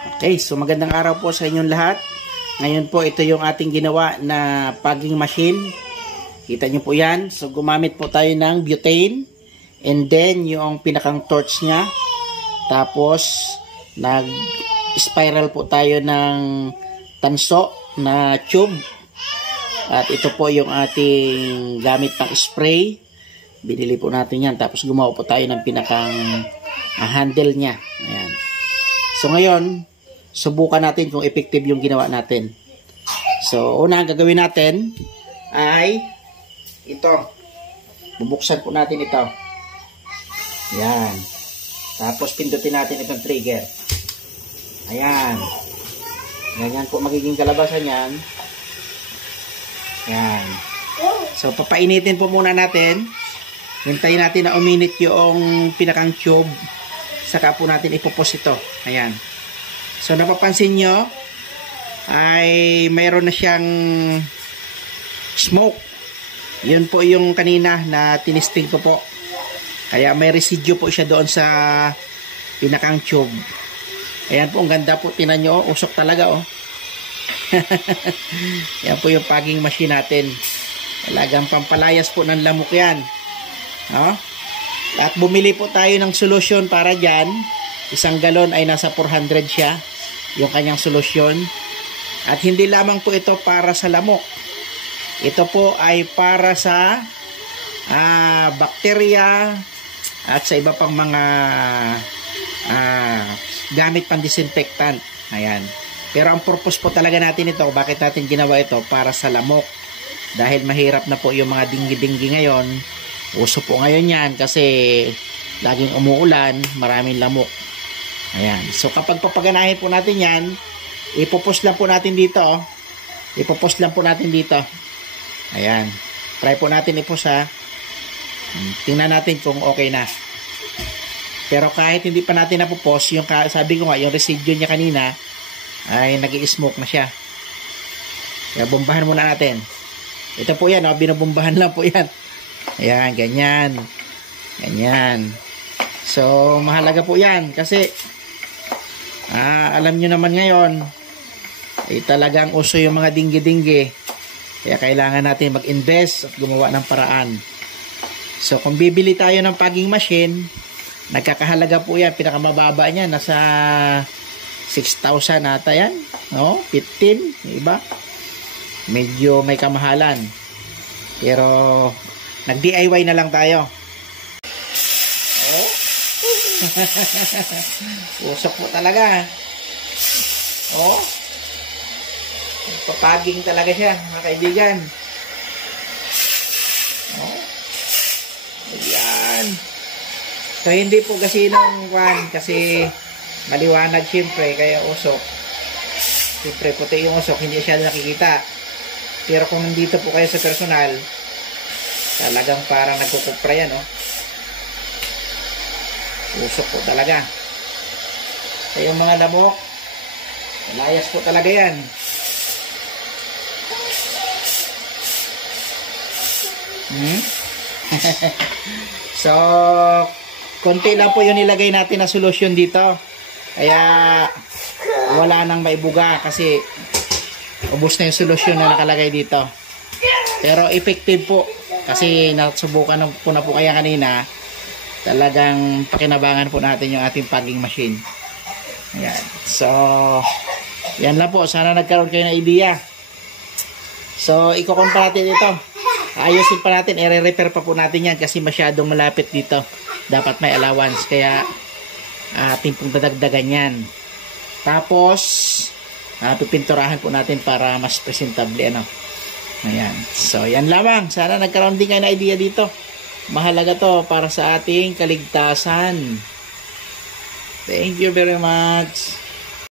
Okay, so magandang araw po sa inyong lahat. Ngayon po, ito yung ating ginawa na paging machine. Kita nyo po yan. So, gumamit po tayo ng butane. And then, yung pinakang torch niya. Tapos, nag-spiral po tayo ng tanso na tube. At ito po yung ating gamit pang spray. Binili po natin yan. Tapos, gumawa po tayo ng pinakang handle niya. Ayan. So, ngayon, subukan natin kung effective yung ginawa natin. So, una ang gagawin natin ay ito. Bubuksan po natin ito. Yan. Tapos, pindutin natin itong trigger. Ayan. Ganyan po magiging kalabasan yan. Yan. So, papainitin po muna natin. Hintayin natin na uminit yung pinakang tube. Saka po natin ipupos ito. Ayan. So, napapansin nyo, ay mayroon na siyang smoke. Yun po yung kanina na tinisting ko po. Kaya may residue po siya doon sa pinakang tube. Ayan po, ang ganda po. Tinan nyo, usok talaga, oh. Yan po yung paging machine natin. Talagang pampalayas po ng lamok yan. Oh? At bumili po tayo ng solusyon para dyan. Isang galon ay nasa 400 siya, yung kanyang solusyon. At hindi lamang po ito para sa lamok. Ito po ay para sa bakterya at sa iba pang mga gamit pang disinfectant. Ayan. Pero ang purpose po talaga natin ito, bakit natin ginawa ito? Para sa lamok. Dahil mahirap na po yung mga dinggi-dinggi ngayon. Uso po ngayon yan kasi laging umuulan, maraming lamok. Ayan. So, kapag papaganahin po natin yan, ipupos lang po natin dito. Oh. Ipupos lang po natin dito. Ayan. Try po natin ipos, ha. Tingnan natin kung okay na. Pero kahit hindi pa natin napupos, yung sabi ko nga, yung residue niya kanina, ay nag-i-smoke na siya. Kaya bombahan muna natin. Ito po yan, oh. Binubombahan lang po yan. Ayan, ganyan. Ganyan. So, mahalaga po yan kasi alam nyo naman ngayon talagang uso yung mga dinggi-dinggi, kaya kailangan natin mag-invest at gumawa ng paraan. So, kung bibili tayo ng paging machine, nagkakahalaga po yan, pinakamababa niya nasa 6,000 ata yan, no? 15, iba medyo may kamahalan, pero nag-DIY na lang tayo. Usok po talaga. Oh. Papaging talaga siya, mga kaibigan. Oh. Ayan. So, hindi po kasi nung kasi maliwanag siyempre, kaya usok. Siyempre, puti yung usok, hindi siya nakikita. Pero kung nandito po kayo sa personal, talagang parang nagkukupra yan, oh. Usok po talaga. Kaya yung mga lamok, layas po talaga yan. So, konti lang po yung nilagay natin na solusyon dito. Kaya, wala nang maibuga kasi ubos na yung solusyon na nakalagay dito. Pero effective po. Kasi nasubukan ko na po kaya kanina. Talagang pakinabangan po natin yung ating paging machine. Ayan. So, yan lang po. Sana nagkaroon kayo ng idea. So, iko-on pa natin ito. Ayusin pa natin. I-repair pa po natin yan kasi masyadong malapit dito. Dapat may allowance. Kaya, ating pong dadagdagan yan. Tapos, pipinturahan po natin para mas presentable. Ano? Ayan. So, yan lamang. Sana nagkaroon din kayo ng idea dito. Mahalaga to para sa ating kaligtasan. Thank you very much.